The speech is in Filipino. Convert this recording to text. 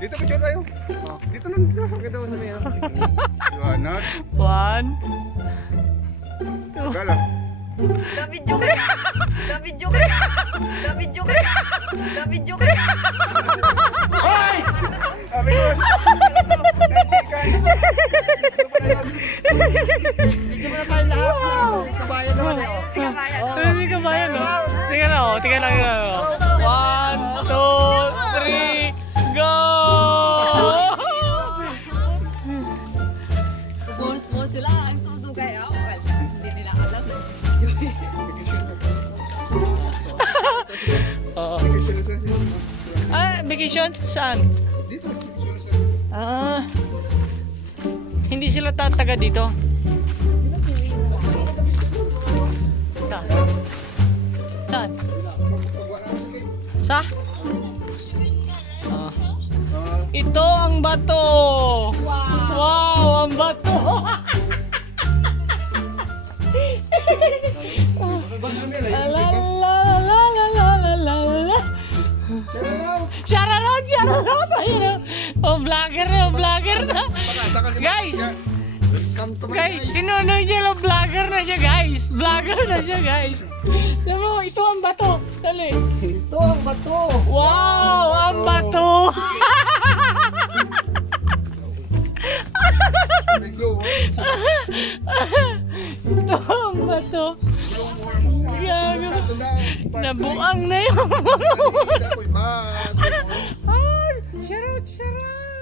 Dito picture tayo. Dito lang. Kita mo sa niya. Liwanag. 1. Gala. David Joker. David Joker. David Joker. David Joker. Hoy! Sabi ko, 10 seconds. Video mo na tayo lahat. Kabayan naman eh. Hindi ka ba yan, no? Tingnan na, oh. Tingnan lang yan, oh. 1, 2, 3, go! Boss sila. Ang tutugay ako. Well, hindi nila alam. Oo. Vacation? Saan? Dito. Hindi sila tataga dito. Saan? Saan? Sa? Ito ang bato! Wow! Ang bato! Shout out! Ayun, oh, vlogger na. Guys! Guys, sinunoy niya lang, vlogger na siya, guys. Alam mo, ito ang bato. Dali. Ito ang bato. Wow! Ang bato! Ito ang bato. Gago. Nabuang na yun. Shout out!